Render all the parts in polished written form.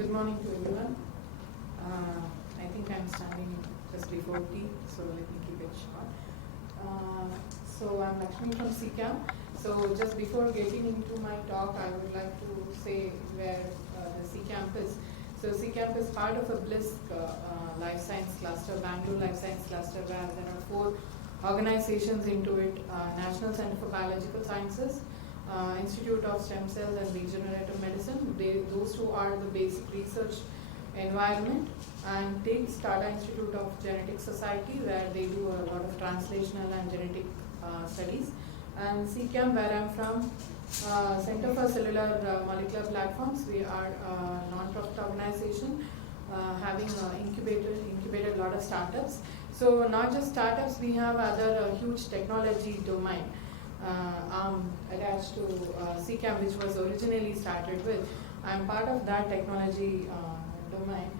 Good morning to everyone. I think I'm standing just before tea, so let me keep it short. So I'm Lakshmi from CCAM. So just before getting into my talk, I would like to say where the CCAMP is. So CCAMP is part of a BLISC life science cluster, Bangalore life science cluster, where there are 4 organizations into it: National Center for Biological Sciences, Institute of Stem Cells and Regenerative Medicine. Those two are the basic research environment, and TIGS, Tata Institute of Genetic Society, where they do a lot of translational and genetic studies. And CCAM, where I'm from, Center for Cellular Molecular Platforms. We are a non-profit organization having incubated a lot of startups. So not just startups, we have other huge technology domain attached to CCAM, which was originally started with. I'm part of that technology domain.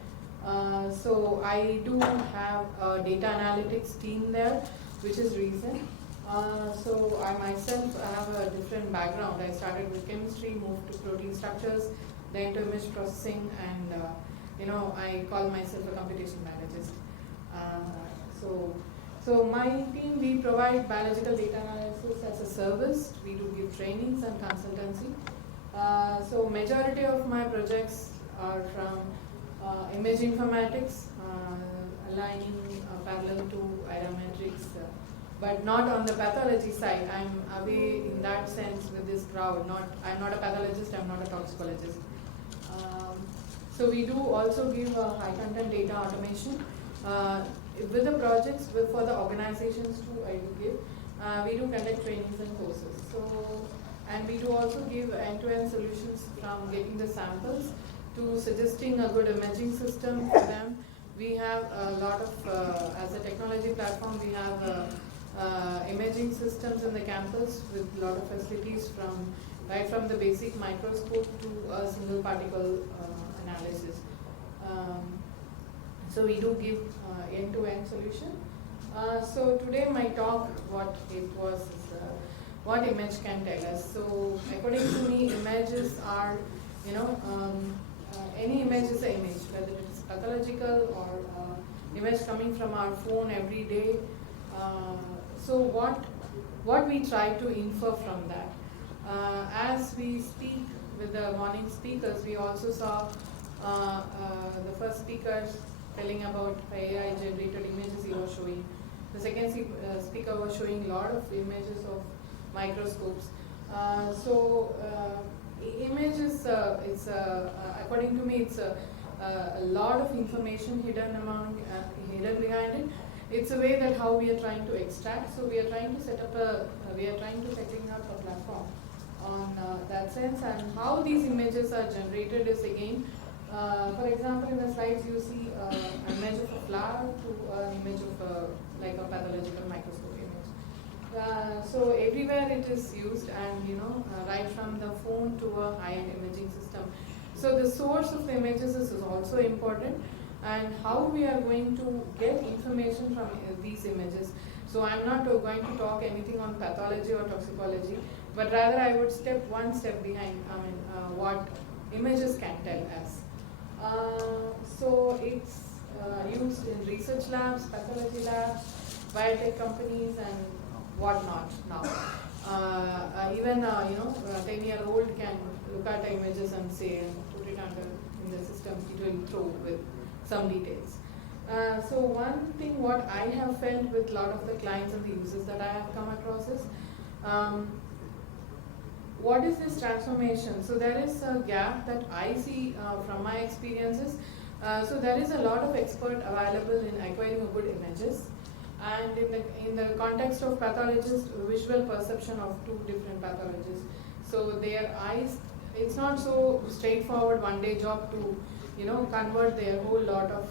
So I do have a data analytics team there, which is recent. So I myself have a different background. I started with chemistry, moved to protein structures, then to image processing, and I call myself a computational biologist. So my team, we provide biological data analysis as a service. We do give trainings and consultancy. So majority of my projects are from image informatics, aligning parallel to ionometrics, but not on the pathology side. I'm away in that sense with this crowd. I'm not a pathologist, I'm not a toxicologist. So we do also give high content data automation. With the projects, for the organizations too, I do give. We do conduct trainings and courses. And we do also give end-to-end solutions from getting the samples to suggesting a good imaging system for them. We have a lot of, as a technology platform, we have imaging systems in the campus with a lot of facilities right from the basic microscope to a single particle analysis. So we do give end-to-end solution. So today my talk, what it was, is what image can tell us. So according to me, images are, any image is an image, whether it is pathological or image coming from our phone every day. So what we try to infer from that. As we speak with the morning speakers, we also saw the first speakers telling about AI generated images he was showing. The second speaker was showing a lot of images of microscopes. Image is, according to me, it's a lot of information hidden behind it. It's a way that how we are trying to extract. So we are trying to setting up a platform on that sense, and how these images are generated is again. For example, in the slides you see an image of a flower to an image of like a pathological microscope image. So everywhere it is used, and right from the phone to a high-end imaging system. So the source of the images is also important, and how we are going to get information from these images. So I'm not going to talk anything on pathology or toxicology, but rather I would step one step behind. What images can tell us. So it's used in research labs, pathology labs, biotech companies, and whatnot now. Even a 10-year-old can look at the images and say, and put it under in the system, it will throw with some details. So one thing what I have felt with a lot of the clients and the users that I have come across is, what is this transformation? So there is a gap that I see from my experiences. So there is a lot of expert available in acquiring good images, and in the context of pathologists, visual perception of 2 different pathologists. So their eyes, it's not so straightforward one-day job to convert their whole lot of,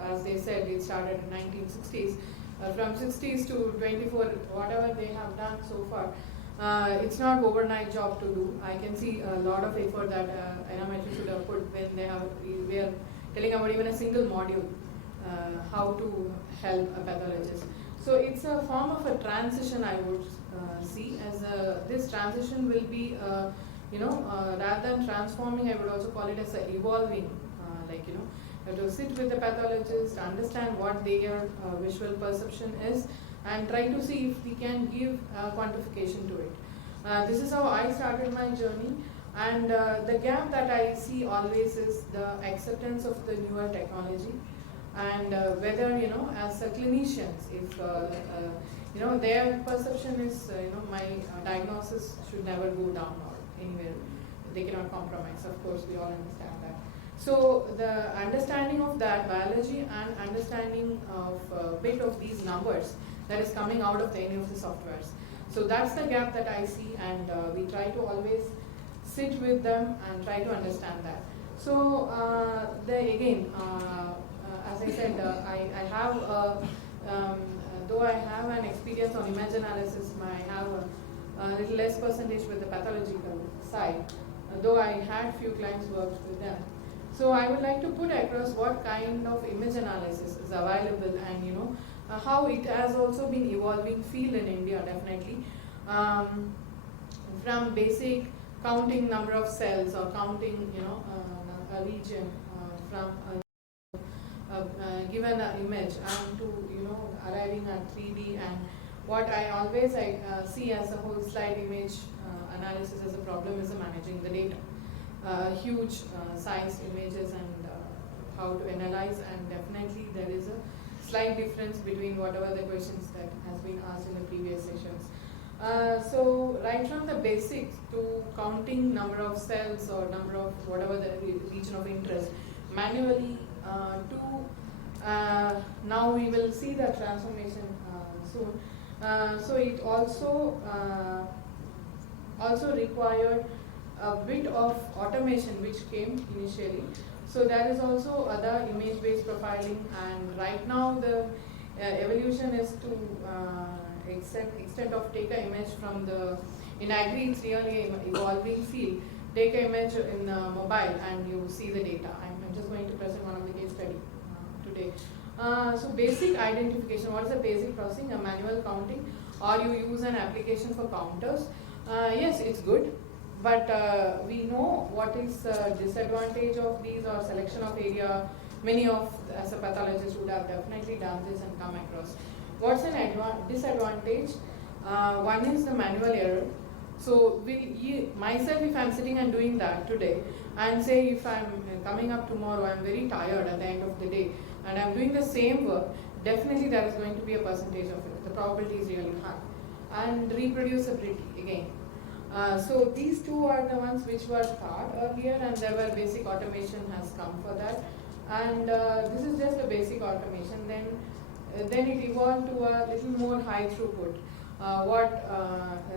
as they said, it started in 1960s, from 60s to 24, whatever they have done so far. It's not overnight job to do. I can see a lot of effort that ionometry should have put when we are telling about even a single module, how to help a pathologist. So it's a form of a transition, I would see, as this transition will be, rather than transforming, I would also call it as an evolving you have to sit with the pathologist, understand what their visual perception is, and try to see if we can give quantification to it. This is how I started my journey, and the gap that I see always is the acceptance of the newer technology, and whether, as clinicians, if their perception is, my diagnosis should never go down or anywhere, they cannot compromise. Of course, we all understand that. So the understanding of that biology and understanding of a bit of these numbers that is coming out of any of the softwares. So that's the gap that I see, and we try to always sit with them and try to understand that. So as I said, I have though I have an experience on image analysis, I have a little less percentage with the pathological side, though I had few clients worked with them. So I would like to put across what kind of image analysis is available, and how it has also been evolving field in India, definitely. From basic counting number of cells or counting a region from a given image, and to arriving at 3D, and what I always see as a whole slide image analysis as a problem is managing the data. Huge sized images, and how to analyze, and definitely there is a slight difference between whatever the questions that has been asked in the previous sessions. So right from the basics to counting number of cells or number of whatever the region of interest manually, to now we will see the transformation soon. So it also required a bit of automation which came initially. So there is also other image-based profiling, and right now the evolution is to extent of take an image from in agri, it's really evolving field. Take an image in mobile and you see the data. I'm just going to present one of the case study today. So basic identification, what is the basic processing? A manual counting, or you use an application for counters. Yes, it's good. But we know what is the disadvantage of these, or selection of area. Many of, as a pathologist, would have definitely done this and come across. What's an disadvantage? One is the manual error. So myself, if I'm sitting and doing that today, and say if I'm coming up tomorrow, I'm very tired at the end of the day, and I'm doing the same work, definitely there is going to be a percentage of it. The probability is really high. And reproducibility, again. So these two are the ones which were taught earlier, and there were basic automation has come for that. And this is just a basic automation. Then it evolved to a little more high throughput.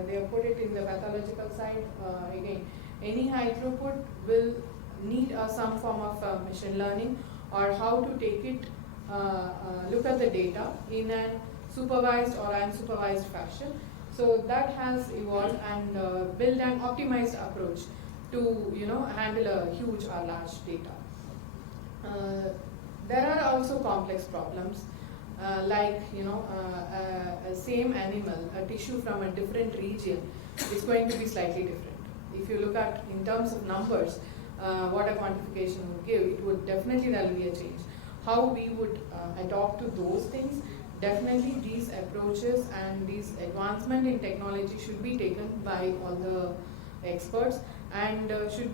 They have put it in the pathological side. Again, any high throughput will need some form of machine learning, or how to take it, look at the data in a supervised or unsupervised fashion. So that has evolved, and built an optimized approach to handle a huge or large data. There are also complex problems, like a same animal, a tissue from a different region is going to be slightly different. If you look at in terms of numbers, what a quantification would give, it would definitely, there will be a change. How we would adopt to those things, definitely these approaches and these advancement in technology should be taken by all the experts, and should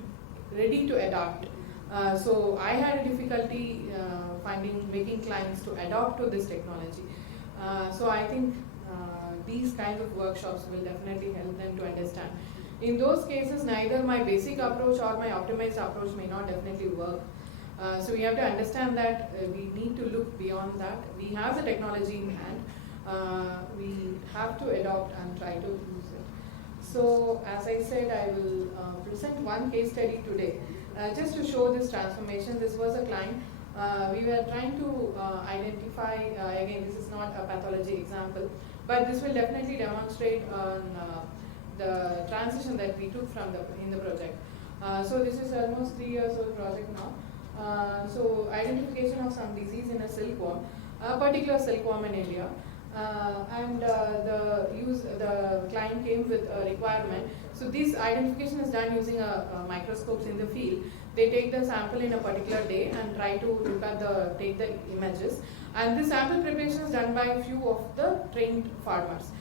ready to adapt. So I had a difficulty making clients to adopt to this technology. So I think these kinds of workshops will definitely help them to understand. In those cases, neither my basic approach or my optimized approach may not definitely work. So we have to understand that we need to look beyond that. We have the technology in hand. We have to adopt and try to use it. So as I said, I will present one case study today, just to show this transformation. This was a client. We were trying to identify, again, this is not a pathology example, but this will definitely demonstrate on the transition that we took in the project. So this is almost 3 years old project now. So identification of some disease in a silkworm, a particular silkworm in India, and the client came with a requirement. So this identification is done using microscopes in the field. They take the sample in a particular day and try to look at take the images. And this sample preparation is done by a few of the trained farmers.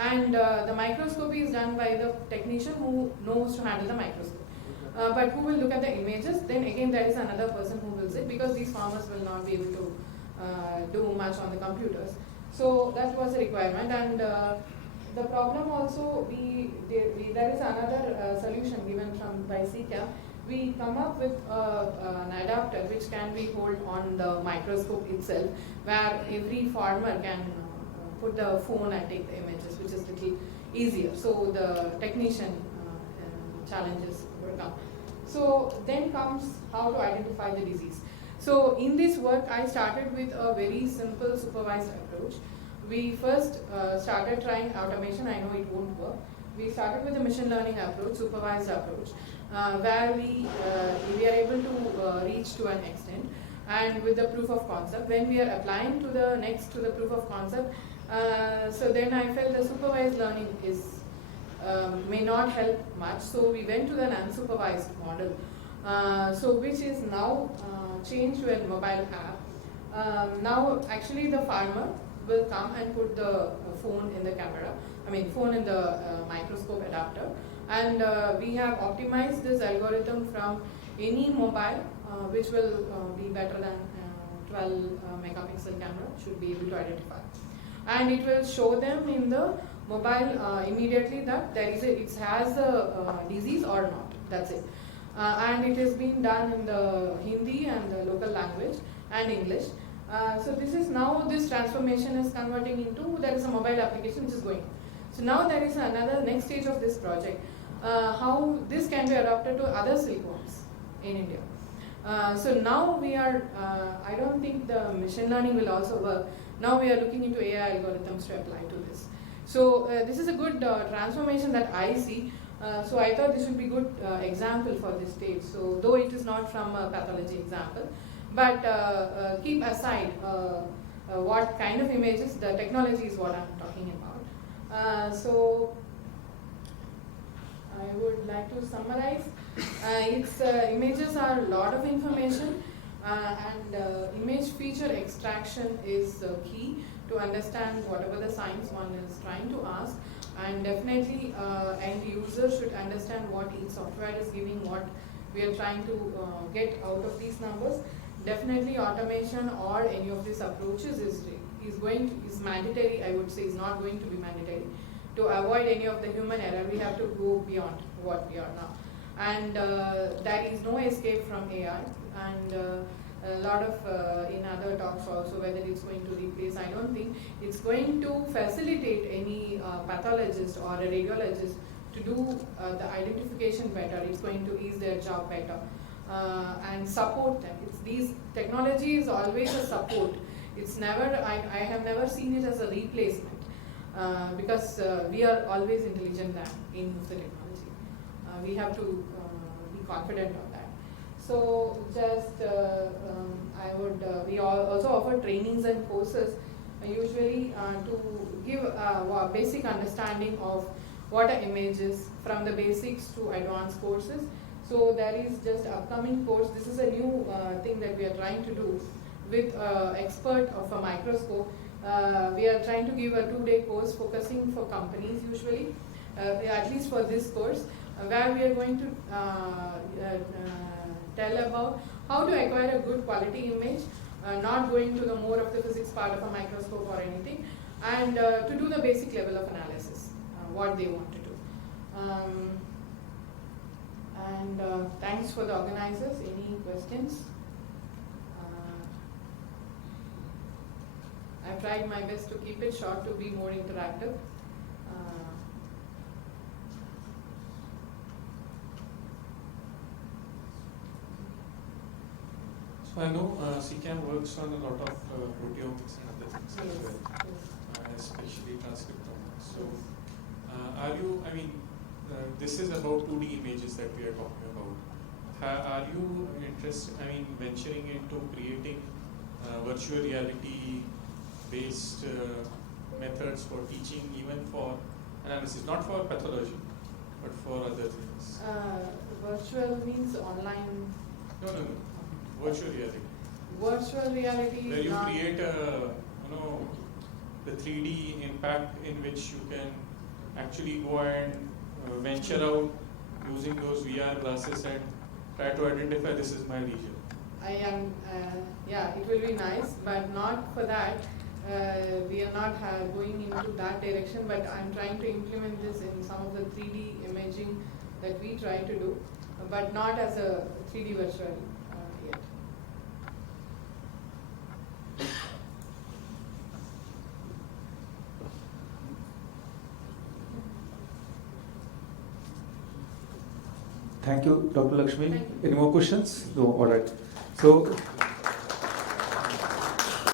And the microscopy is done by the technician who knows to handle the microscope. But who will look at the images? Then again, there is another person who will sit, because these farmers will not be able to do much on the computers. So that was a requirement. And the problem also, there is another solution given by CCAP. We come up with an adapter which can be held on the microscope itself, where every farmer can put the phone and take the images, which is little easier. So the technician challenges will come. So then comes how to identify the disease. So in this work, I started with a very simple supervised approach. We first started trying automation. I know it won't work. We started with a machine learning approach, supervised approach, where we are able to reach to an extent, and with the proof of concept. When we are applying to the proof of concept, so then I felt the supervised learning may not help much. So we went to the unsupervised model, so which is now changed to a mobile app. Now actually the farmer will come and put the phone in the camera, phone in the microscope adapter, and we have optimized this algorithm from any mobile which will be better than 12 megapixel camera should be able to identify, and it will show them in the mobile immediately that it has a disease or not. That's it. And it has been done in the Hindi and the local language and English. So this transformation is converting into, there is a mobile application which is going. So now there is another next stage of this project, how this can be adapted to other silkworms in India. So now we are, I don't think the machine learning will also work. Now we are looking into AI algorithms to apply to this. So this is a good transformation that I see. So I thought this would be a good example for this stage. So though it is not from a pathology example, but keep aside what kind of images, the technology is what I'm talking about. So I would like to summarize. Images are a lot of information, and image feature extraction is key to understand whatever the science one is trying to ask, and definitely end user should understand what each software is giving, what we are trying to get out of these numbers. Definitely automation or any of these approaches is mandatory. I would say is not going to be mandatory. To avoid any of the human error, we have to go beyond what we are now, and there is no escape from AI. And a lot of in other talks also, whether it's going to replace, I don't think it's going to facilitate any pathologist or a radiologist to do the identification better. It's going to ease their job better and support them. These technology is always a support. It's never, I have never seen it as a replacement, because we are always intelligent than any of the technology. We have to be confident of that. So just we also offer trainings and courses usually to give a basic understanding of what an image is, from the basics to advanced courses. So there is just upcoming course. This is a new thing that we are trying to do with expert of a microscope. We are trying to give a 2-day course focusing for companies usually, at least for this course, where we are going to tell about how to acquire a good quality image, not going to the more of the physics part of a microscope or anything, and to do the basic level of analysis, what they want to do. Thanks for the organizers. Any questions? I've tried my best to keep it short to be more interactive. So I know CCAM works on a lot of proteomics and other things as well, especially transcriptomics. So this is about 2D images that we are talking about. Are you interested, venturing into creating virtual reality based methods for teaching, even for analysis, not for pathology, but for other things? Virtual means online. No, no, no. Virtual reality. Virtual reality Where is you not. create the 3D impact in which you can actually go and venture out using those VR glasses and try to identify this is my lesion. I am, yeah, it will be nice, but not for that. We are not going into that direction, but I'm trying to implement this in some of the 3D imaging that we try to do, but not as a 3D virtual yet. Thank you, Dr. Lakshmi. Thank you. Any more questions? No, all right. So